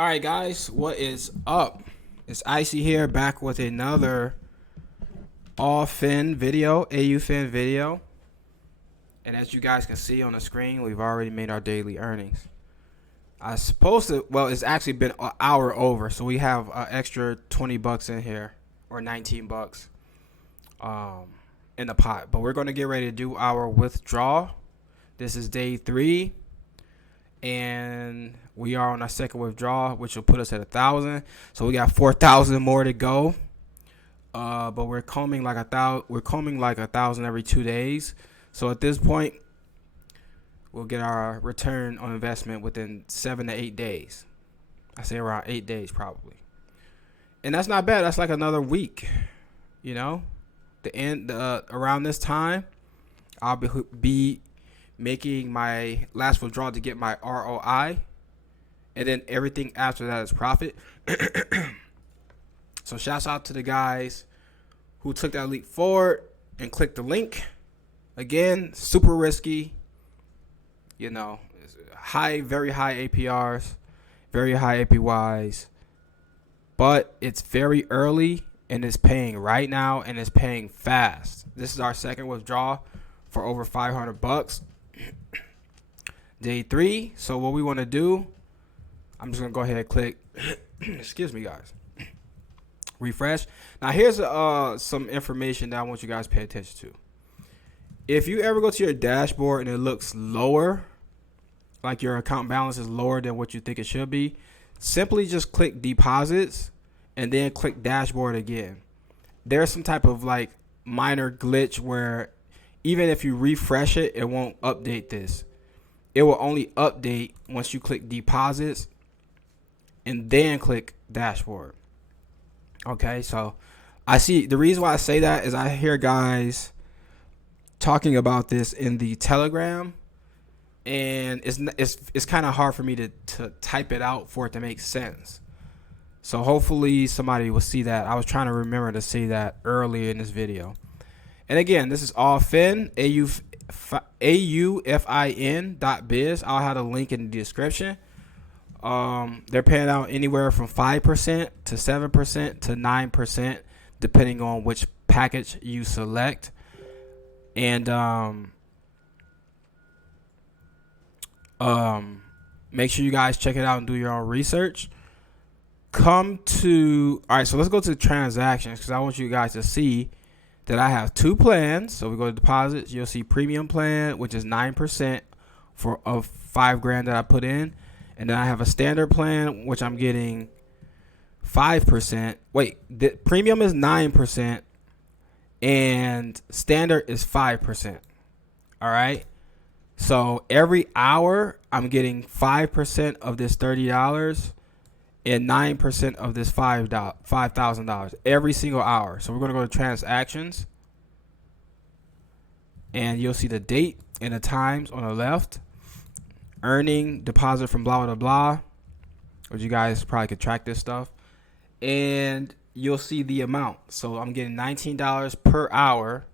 All right, guys, what is up? It's Icy here, back with another Aufin video, AUFin video. And as you guys can see on the screen, we've already made our daily earnings. I supposed to, well, it's actually been an hour over, so we have an extra 20 bucks in here, or 19 bucks in the pot. But we're going to get ready to do our withdrawal. This is day 3. And we are on our second withdrawal, which will put us at 1,000. So we got 4,000 more to go. But we're combing like 1,000. We're combing like 1,000 every 2 days. So at this point, we'll get our return on investment within 7 to 8 days. I say around 8 days probably. And that's not bad. That's like another week. You know, around this time, I'll be making my last withdrawal to get my ROI, and then everything after that is profit. So shouts out to the guys who took that leap forward and clicked the link. Again, super risky, you know, very high APRs, very high APYs, but it's very early and it's paying right now and it's paying fast. This is our second withdrawal for over 500 bucks. Day 3. So what we want to do, I'm just gonna go ahead and click excuse me, guys, refresh. Now here's some information that I want you guys to pay attention to. If you ever go to your dashboard and it looks lower, like your account balance is lower than what you think it should be, simply just click deposits and then click dashboard again. There's some type of like minor glitch where even if you refresh it, it won't update this. It will only update once you click deposits and then click dashboard. Okay, so I see the reason why I say that is I hear guys talking about this in the Telegram, and it's kind of hard for me to type it out for it to make sense. So hopefully somebody will see that. I was trying to remember to say that earlier in this video. And again, this is Aufin, AUFIN.biz. I'll have a link in the description. They're paying out anywhere from 5% to 7% to 9%, depending on which package you select. And make sure you guys check it out and do your own research. All right, so let's go to transactions because I want you guys to see that I have 2 plans. So we go to deposits. You'll see premium plan, which is 9% of $5,000 that I put in. And then I have a standard plan, which I'm getting 5%. Wait, the premium is 9% and standard is 5%. All right. So every hour I'm getting 5% of this $30 and 9% of this $5,000 every single hour. So we're going to go to transactions, and you'll see the date and the times on the left. Earning deposit from blah blah blah, which you guys probably could track this stuff, and you'll see the amount. So I'm getting $19 per hour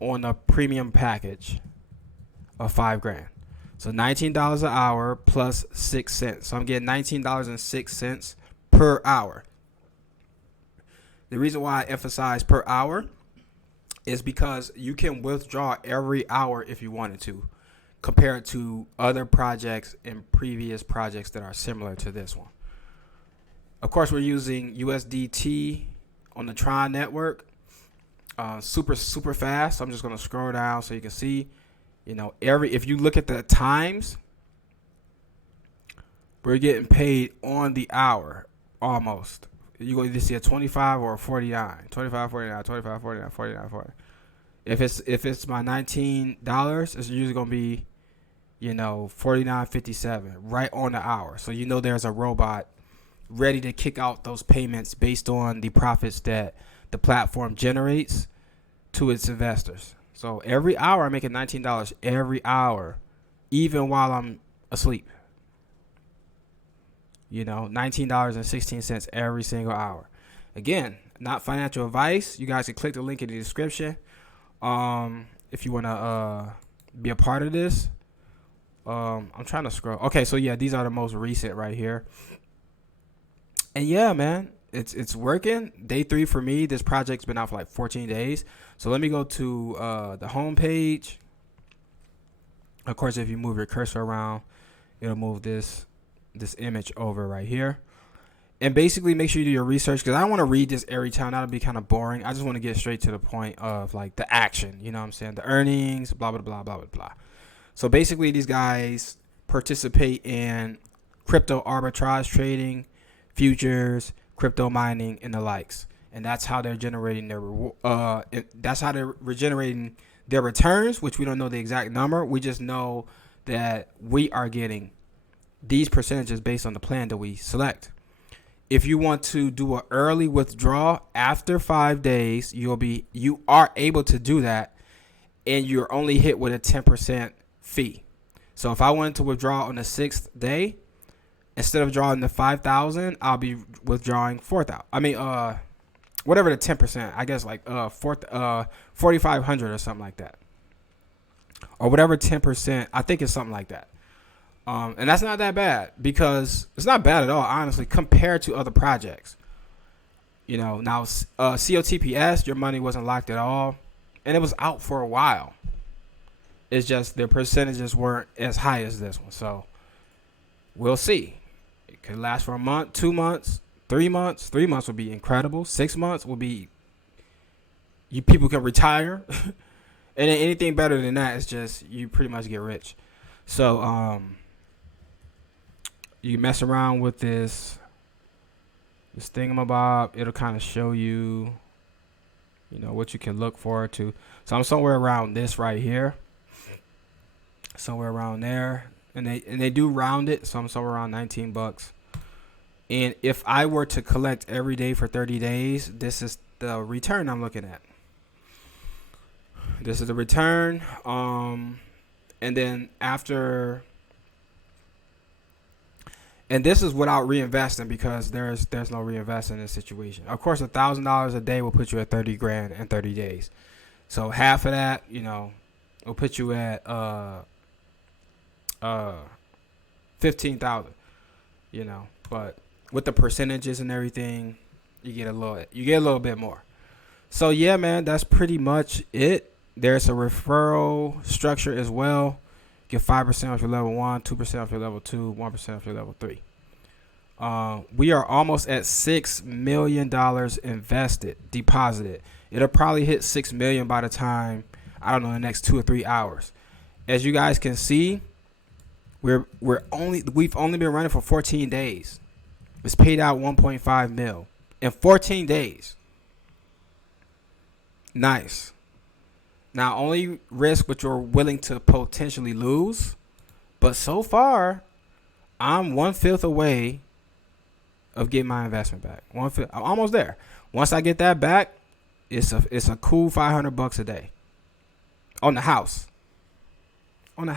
on a premium package of $5,000. So $19 an hour plus 6 cents. So I'm getting $19.06 per hour. The reason why I emphasize per hour is because you can withdraw every hour if you wanted to, compared to other projects and previous projects that are similar to this one. Of course, we're using USDT on the Tron network. Super fast. So I'm just going to scroll down so you can see. You know, if you look at the times, we're getting paid on the hour almost. You're going to see a 25 or a 49. 25, 49, 25, 49, 49, 49. If it's my $19, it's usually going to be, you know, 49.57 right on the hour. So you know there's a robot ready to kick out those payments based on the profits that the platform generates to its investors. So every hour I'm making $19 every hour, even while I'm asleep. You know, $19.16 every single hour. Again, not financial advice. You guys can click the link in the description if you want to be a part of this. I'm trying to scroll. Okay, so yeah, these are the most recent right here. And yeah, man, it's working. Day 3 for me. This project's been out for like 14 days. So let me go to the home page. Of course, if you move your cursor around, it'll move this image over right here. And basically make sure you do your research, because I don't want to read this every time. That'll be kind of boring. I just want to get straight to the point of like the action. You know what I'm saying? The earnings, blah, blah, blah, blah, blah, blah. So basically these guys participate in crypto arbitrage trading, futures, crypto mining, and the likes. And that's how they're generating their regenerating their returns, which we don't know the exact number. We just know that we are getting these percentages based on the plan that we select. If you want to do an early withdrawal after 5 days, you are able to do that, and you're only hit with a 10% fee. So if I wanted to withdraw on the 6th day, instead of drawing the 5,000, I'll be withdrawing 4,000. I mean, whatever the 10%, I guess like 4,500 or something like that, or whatever 10%. I think it's something like that. And that's not that bad, because it's not bad at all, honestly, compared to other projects. You know, now cotps, your money wasn't locked at all, and it was out for a while. It's just their percentages weren't as high as this one. So we'll see. It could last for a month, 2 months, 3 months. 3 months would be incredible. 6 months will be, people can retire. And then anything better than that is just you pretty much get rich. So you mess around with this thingamabob, it'll kind of show you, what you can look forward to. So I'm somewhere around this right here, somewhere around there, and they do round it, so I'm somewhere around $19. And if I were to collect every day for 30 days, this is the return I'm looking at. This is the return, and then after. And this is without reinvesting, because there's no reinvesting in this situation. Of course, $1,000 a day will put you at 30 grand in 30 days. So half of that, will put you at 15,000. But with the percentages and everything, you get a little bit more. So yeah, man, that's pretty much it. There's a referral structure as well. Get 5% off your level 1, 2% off your level 2, 1% off your level 3. We are almost at $6 million deposited. It'll probably hit $6 million by the time, the next 2 or 3 hours. As you guys can see, we've only been running for 14 days. It's paid out 1.5 mil in 14 days. Nice. Now, only risk what you're willing to potentially lose, but so far, I'm 1/5 away of getting my investment back. 1/5, I'm almost there. Once I get that back, it's a cool $500 a day on the house. And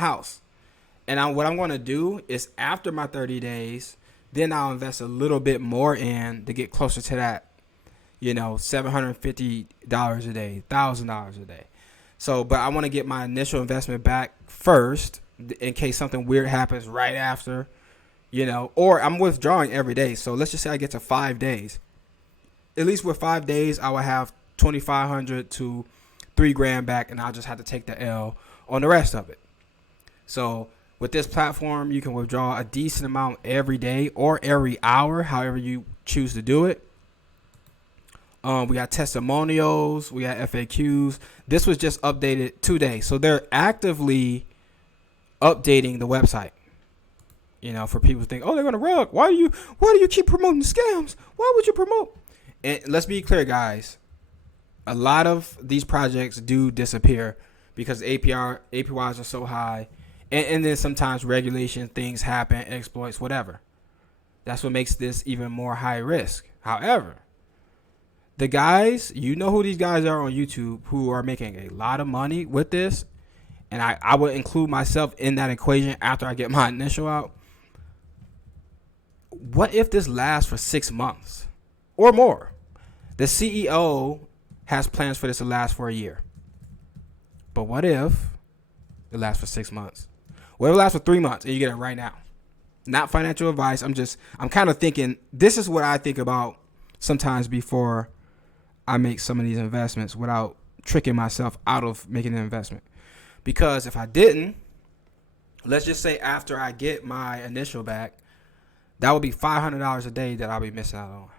what I'm going to do is, after my 30 days, then I'll invest a little bit more in to get closer to that, $750 a day, $1,000 a day. So, but I want to get my initial investment back first, in case something weird happens right after, or I'm withdrawing every day. So let's just say I get to 5 days. At least with 5 days, I will have $2,500 to $3 grand back, and I'll just have to take the L on the rest of it. So with this platform, you can withdraw a decent amount every day or every hour, however you choose to do it. We got testimonials, we got FAQs. This was just updated today, so they're actively updating the website. For people to think, they're gonna rug. Why do you keep promoting scams? Why would you promote? And let's be clear, guys. A lot of these projects do disappear because APYs are so high, and then sometimes regulation things happen, exploits, whatever. That's what makes this even more high risk. However, the guys, who these guys are on YouTube who are making a lot of money with this, and I would include myself in that equation after I get my initial out. What if this lasts for 6 months or more? The CEO has plans for this to last for a year. But what if it lasts for 6 months? What if it lasts for 3 months and you get it right now? not financial advice. I'm kind of thinking, this is what I think about sometimes before I make some of these investments without tricking myself out of making an investment. Because if I didn't, let's just say after I get my initial back, that would be $500 a day that I'll be missing out on.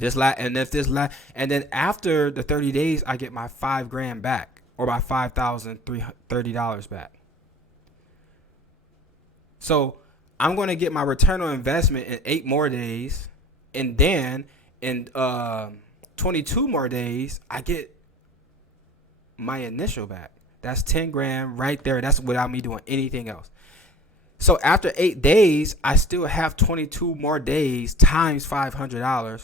And then after the 30 days, I get my $5,000 back, or my $5,030 back. So I'm going to get my return on investment in 8 more days, and then in 22 more days, I get my initial back. That's $10,000 right there. That's without me doing anything else. So after 8 days, I still have 22 more days times $500,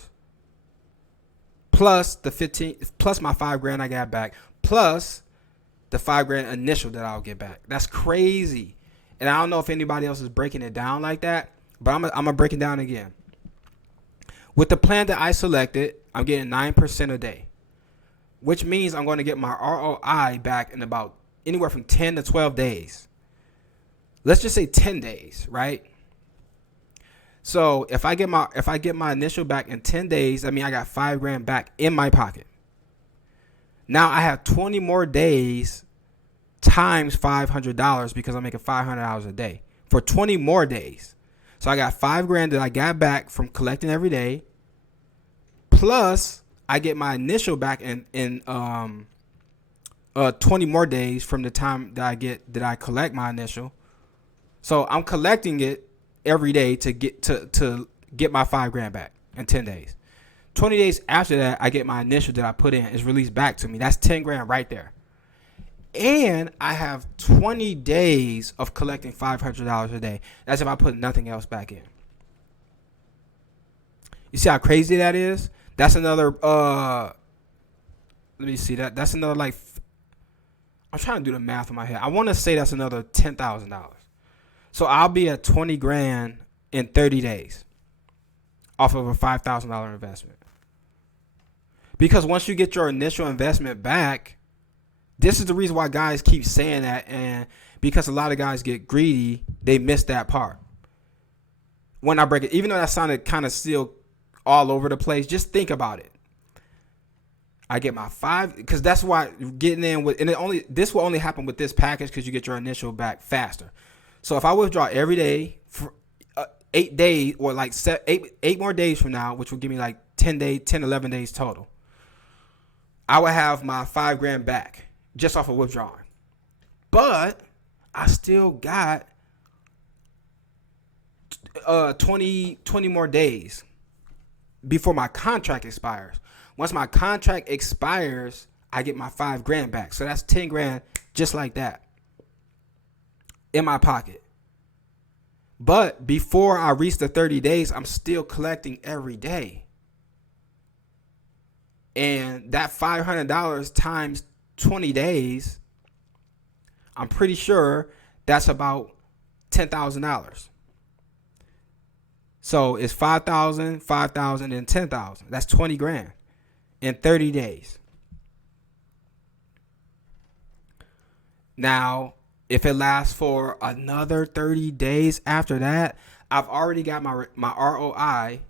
plus the 15, plus my $5,000 I got back, plus the $5,000 initial that I'll get back. That's crazy. And I don't know if anybody else is breaking it down like that, but I'm gonna break it down again. With the plan that I selected, I'm getting 9% a day, which means I'm going to get my ROI back in about anywhere from 10 to 12 days. Let's just say 10 days, right? So if I get my initial back in 10 days, I mean I got $5,000 back in my pocket. Now I have 20 more days times $500 because I'm making $500 a day for 20 more days. So I got $5,000 that I got back from collecting every day, plus I get my initial back in 20 more days from the time that I collect my initial. So I'm collecting it every day to get my $5,000 back in 10 days. 20 days after that, I get my initial that I put in is released back to me. That's $10,000 right there. And I have 20 days of collecting $500 a day. That's if I put nothing else back in. You see how crazy that is? That's another, let me see, that's another, like, I'm trying to do the math in my head. I want to say that's another $10,000. So I'll be at $20,000 in 30 days off of a $5,000 investment. Because once you get your initial investment back, this is the reason why guys keep saying that, and because a lot of guys get greedy, they miss that part. When I break it, even though that sounded kind of still all over the place, just think about it. I get my because that's why getting in with, and this will only happen with this package because you get your initial back faster. So if I withdraw every day for 8 days, or like eight more days from now, which will give me like 11 days total, I would have my $5,000 back just off of withdrawing. But I still got 20 more days before my contract expires. Once my contract expires, I get my $5,000 back. So that's $10,000 just like that in my pocket. But before I reach the 30 days, I'm still collecting every day. And that $500 times 20 days, I'm pretty sure that's about $10,000. So it's 5,000, 5,000, and 10,000. That's $20,000 in 30 days. Now, if it lasts for another 30 days after that, I've already got my ROI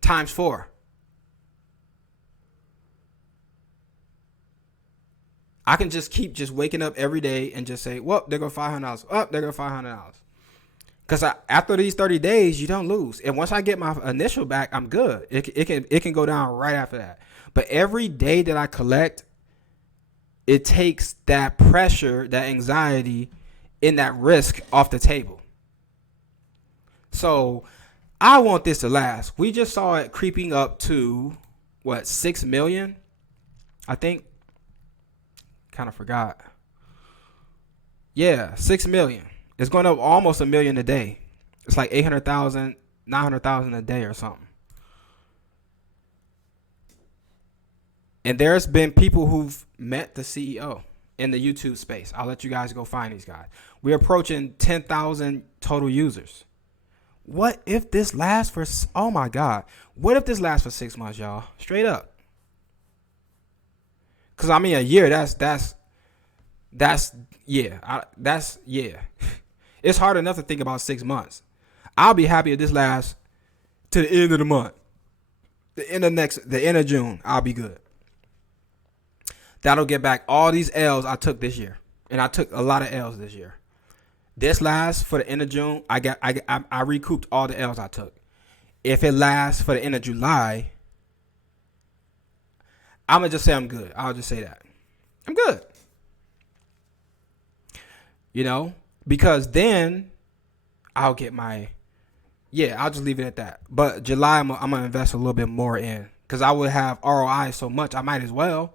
times 4. I can just keep waking up every day and just say, well, there go $500. Oh, there go $500. Because after these 30 days, you don't lose. And once I get my initial back, I'm good. It can go down right after that. But every day that I collect, it takes that pressure, that anxiety, and that risk off the table. So I want this to last. We just saw it creeping up to, 6 million? I think. Kind of forgot. Yeah, 6 million. It's going up almost a million a day. It's like 800,000, 900,000 a day or something. And there's been people who've met the CEO in the YouTube space. I'll let you guys go find these guys. We're approaching 10,000 total users. What if this lasts for, oh my God. What if this lasts for 6 months, y'all? Straight up. Because I mean, a year, that's yeah. It's hard enough to think about 6 months. I'll be happy if this lasts to the end of the month. The end of June, I'll be good. That'll get back all these L's I took this year. And I took a lot of L's this year. This lasts for the end of June. I recouped all the L's I took. If it lasts for the end of July, I'm going to just say I'm good. I'll just say that. I'm good. You know, because then I'll get my, I'll just leave it at that. But July, I'm going to invest a little bit more in because I would have ROI so much. I might as well.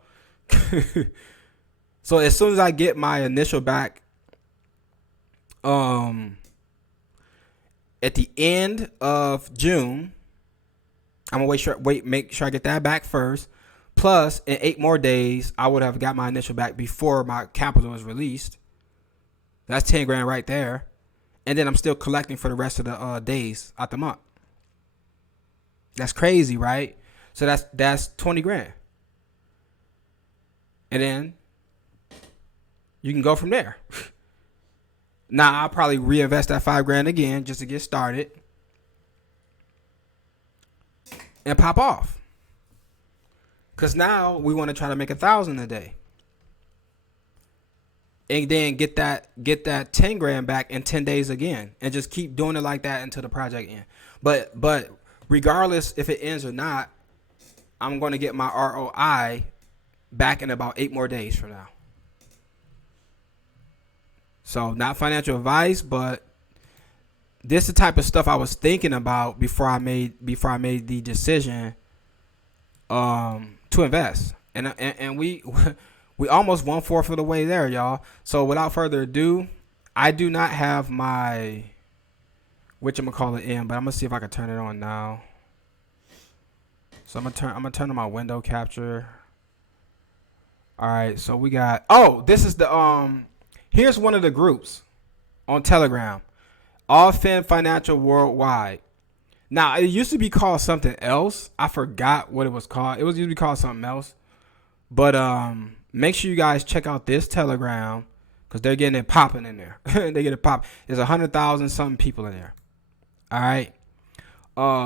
So as soon as I get my initial back, at the end of June, I'm gonna make sure I get that back first. Plus, in 8 more days, I would have got my initial back before my capital is released. That's 10 grand right there, and then I'm still collecting for the rest of the days out the month. That's crazy, right? So that's 20 grand, and then you can go from there. Now, I'll probably reinvest that 5 grand again just to get started and pop off. Because now we want to try to make 1,000 a day. And then get that 10 grand back in 10 days again. And just keep doing it like that until the project ends. But regardless if it ends or not, I'm going to get my ROI back in about 8 more days from now. So not financial advice, but this is the type of stuff I was thinking about before I made the decision to invest. And we almost 1/4 of the way there, y'all. So without further ado, I do not have my whatchamacallit in, but I'm gonna see if I can turn it on now. So I'm gonna turn on my window capture. All right, so we got this is the here's one of the groups on Telegram. Aufin Financial Worldwide. Now, it used to be called something else. I forgot what it was called. It was usually called something else. But make sure you guys check out this Telegram because they're getting it popping in there. They get it pop. There's 100,000 something people in there. All right.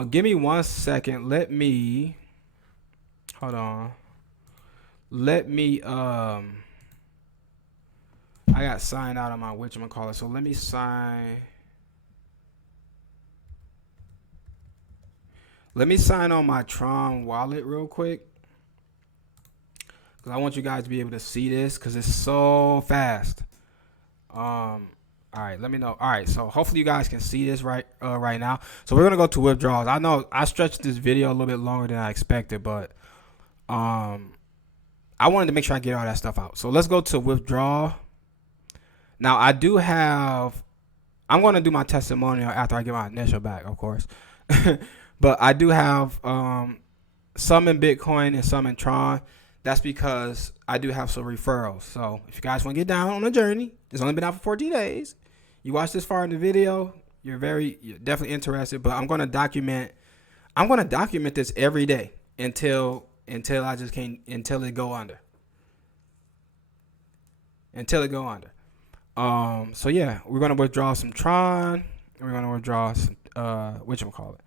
Give me 1 second. Hold on. I got signed out on my whatchamacallit. So let me sign on my Tron wallet real quick. Because I want you guys to be able to see this because it's so fast. All right, let me know. All right, so hopefully you guys can see this right now. So we're going to go to withdrawals. I know I stretched this video a little bit longer than I expected, but I wanted to make sure I get all that stuff out. So let's go to withdrawal. Now, I'm going to do my testimonial after I get my initial back, of course. But I do have some in Bitcoin and some in Tron. That's because I do have some referrals. So if you guys want to get down on the journey, it's only been out for 14 days. You watch this far in the video, you're definitely interested. But I'm going to document this every day until it go under. So yeah, we're gonna withdraw some Tron, and we're gonna withdraw some whatchamacallit.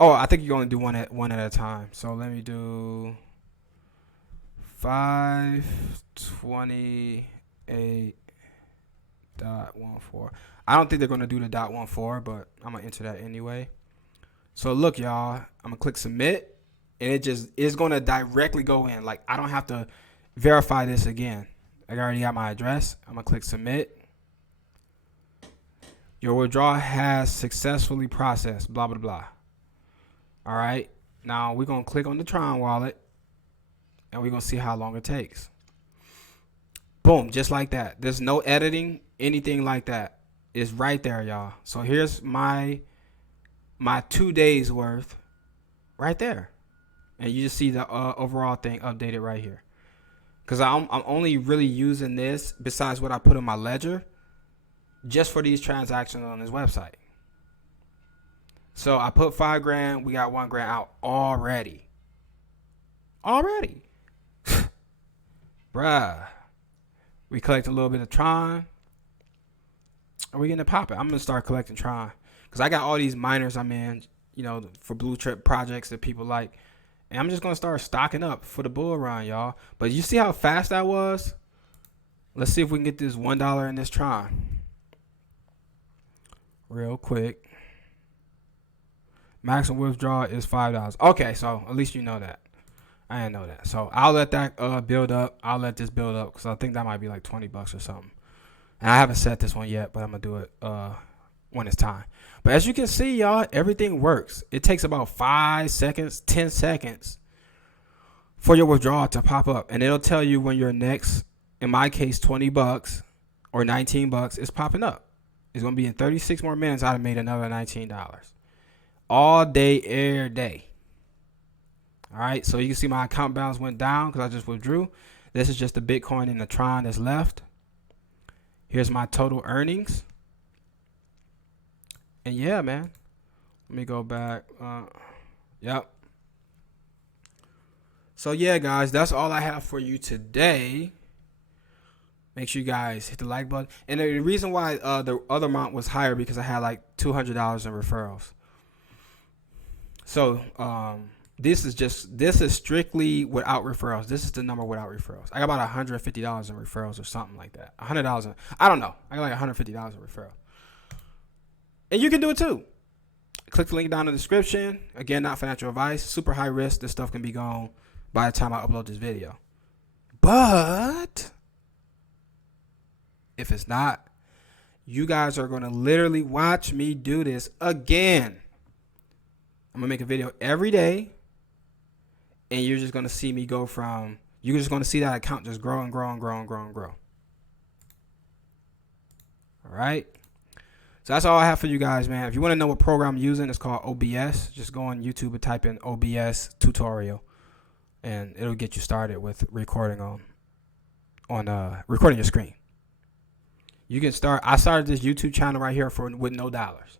Oh, I think you're gonna do one at a time. So let me do 528.14. I don't think they're gonna do the .14, but I'm gonna enter that anyway. So look, y'all, I'm gonna click submit, and it just is gonna directly go in. Like I don't have to verify this again. I already got my address. I'm gonna click submit. Your withdrawal has successfully processed. Blah blah blah. All right. Now we're gonna click on the Tron wallet, and we're gonna see how long it takes. Boom, just like that. There's no editing, anything like that. It's right there, y'all. So here's my 2 days worth, right there, and you just see the overall thing updated right here. Because I'm only really using this, besides what I put in my ledger, just for these transactions on this website. So I put 5 grand. We got 1 grand out already. Bruh. We collect a little bit of Tron. and we're getting it popping. I'm gonna start collecting Tron because I got all these miners I'm in, for blue chip projects that people like, and I'm just gonna start stocking up for the bull run, y'all. But you see how fast that was? Let's see if we can get this $1 in this Tron real quick. Maximum withdrawal is $5. Okay, so at least you know that. I didn't know that. So I'll let that build up. I'll let this build up because I think that might be like $20 or something. And I haven't set this one yet, but I'm gonna do it when it's time. But as you can see, y'all, everything works. It takes about 5 seconds, 10 seconds for your withdrawal to pop up, and it'll tell you when your next, in my case, $20 or $19 is popping up. It's gonna be in 36 more minutes. I'd have made another $19 all day, every day. All right, so you can see my account balance went down because I just withdrew. This is just the Bitcoin and the Tron that's left. Here's my total earnings. And yeah, man. Let me go back. Yep. So yeah, guys, that's all I have for you today. Make sure you guys hit the like button. And the reason why the other amount was higher because I had like $200 in referrals. So this is strictly without referrals. This is the number without referrals. I got about $150 in referrals or something like that. $100. I don't know. I got like $150 in referral. And you can do it too. Click the link down in the description. Again, not financial advice. Super high risk. This stuff can be gone by the time I upload this video. But if it's not, you guys are going to literally watch me do this again. I'm going to make a video every day. And you're just going to see me go from, you're just going to see that account just grow and grow and grow and grow and grow. All right. So that's all I have for you guys, man. If you want to know what program I'm using, it's called OBS. Just go on YouTube and type in OBS tutorial. And it'll get you started with recording recording your screen. You can start. I started this YouTube channel right here with no dollars.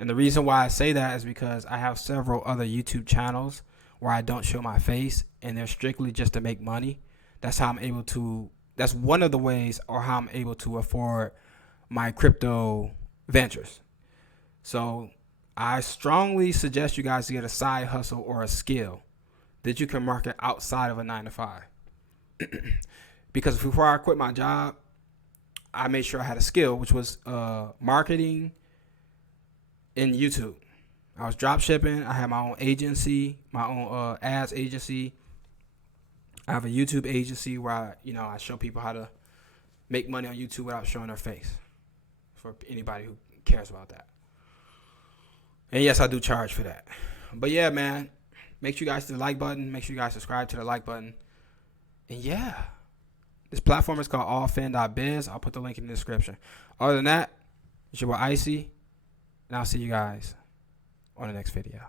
And the reason why I say that is because I have several other YouTube channels where I don't show my face, and they're strictly just to make money. That's how I'm able to, that's one of the ways or how I'm able to afford my crypto ventures. So I strongly suggest you guys to get a side hustle or a skill that you can market outside of a 9-to-5. Because before I quit my job, I made sure I had a skill, which was marketing in YouTube. I was drop shipping. I had my own agency, my own ads agency. I have a YouTube agency where I show people how to make money on YouTube without showing their face, for anybody who cares about that. And yes, I do charge for that. But yeah, man, make sure you guys hit the like button. Make sure you guys subscribe to the like button. And yeah, this platform is called Aufin.biz. I'll put the link in the description. Other than that, it's your boy Icy, and I'll see you guys on the next video.